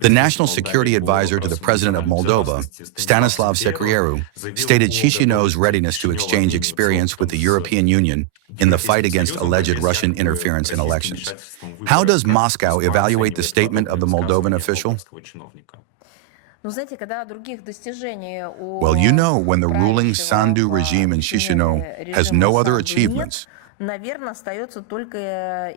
The National Security Advisor to the President of Moldova, Stanislav Zakharova, stated Chișinău's readiness to exchange experience with the European Union in the fight against alleged Russian interference in elections. How does Moscow evaluate the statement of the Moldovan official? Well, you know, when the ruling Sandu regime in Chișinău has no other achievements,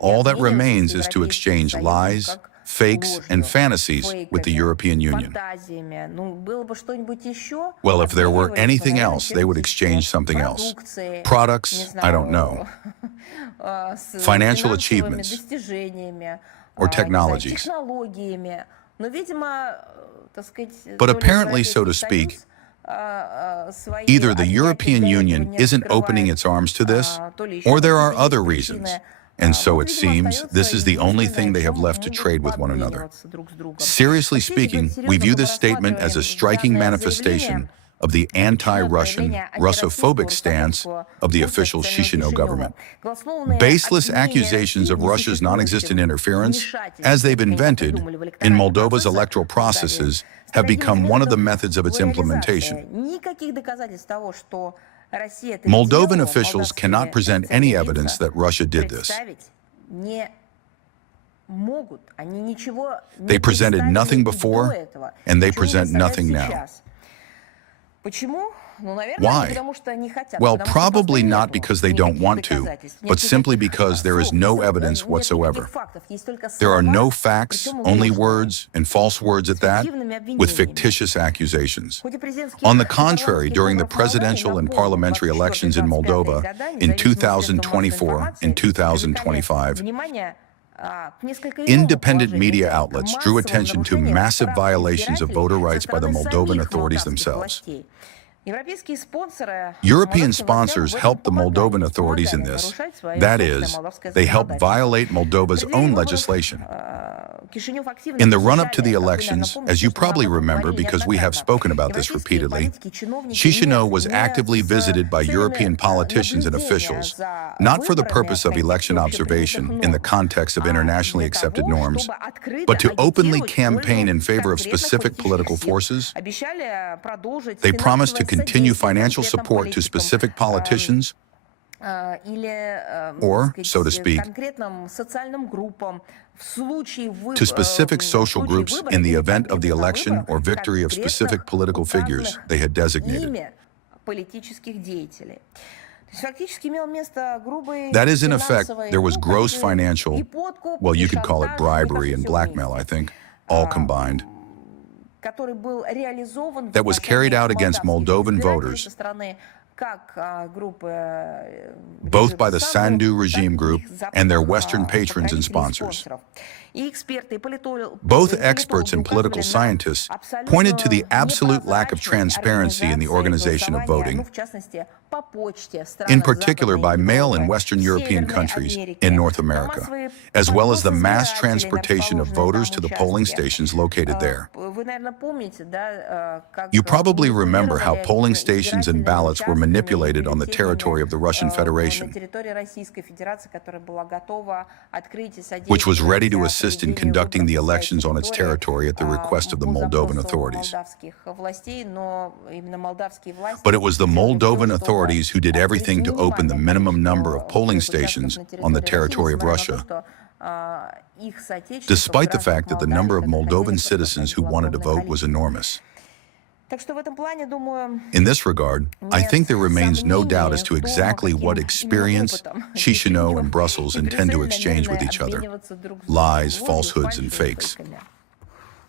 all that remains is to exchange lies, fakes, and fantasies with the European Union. Well, if there were anything else, they would exchange something else. Products, I don't know. Financial achievements or technologies. But apparently, so to speak, either the European Union isn't opening its arms to this, or there are other reasons. And so it seems this is the only thing they have left to trade with one another. Seriously speaking, we view this statement as a striking manifestation of the anti-Russian, Russophobic stance of the official Chișinău government. Baseless accusations of Russia's non-existent interference, as they've invented in Moldova's electoral processes, have become one of the methods of its implementation. Moldovan officials cannot present any evidence that Russia did this. They presented nothing before, and they present nothing now. Why? Well, probably not because they don't want to, but simply because there is no evidence whatsoever. There are no facts, only words, and false words at that, with fictitious accusations. On the contrary, during the presidential and parliamentary elections in Moldova in 2024 and 2025, independent media outlets drew attention to massive violations of voter rights by the Moldovan authorities themselves. European sponsors helped the Moldovan authorities in this. That is, they helped violate Moldova's own legislation. In the run-up to the elections, as you probably remember because we have spoken about this repeatedly, Chișinău was actively visited by European politicians and officials, not for the purpose of election observation in the context of internationally accepted norms, but to openly campaign in favor of specific political forces. They promised to continue financial support to specific politicians, or, so to speak, to specific social groups in the event of the election or victory of specific political figures they had designated. That is, in effect, there was gross financial, well, you could call it bribery and blackmail, I think, all combined, that was carried out against Moldovan voters, both by the Sandu regime group and their Western patrons and sponsors. Both experts and political scientists pointed to the absolute lack of transparency in the organization of voting, in particular by mail in Western European countries in North America, as well as the mass transportation of voters to the polling stations located there. You probably remember how polling stations and ballots were manipulated on the territory of the Russian Federation, which was ready to assist in conducting the elections on its territory at the request of the Moldovan authorities. But it was the Moldovan authorities who did everything to open the minimum number of polling stations on the territory of Russia, despite the fact that the number of Moldovan citizens who wanted to vote was enormous. In this regard, I think there remains no doubt as to exactly what experience Chișinău and Brussels intend to exchange with each other: lies, falsehoods, and fakes.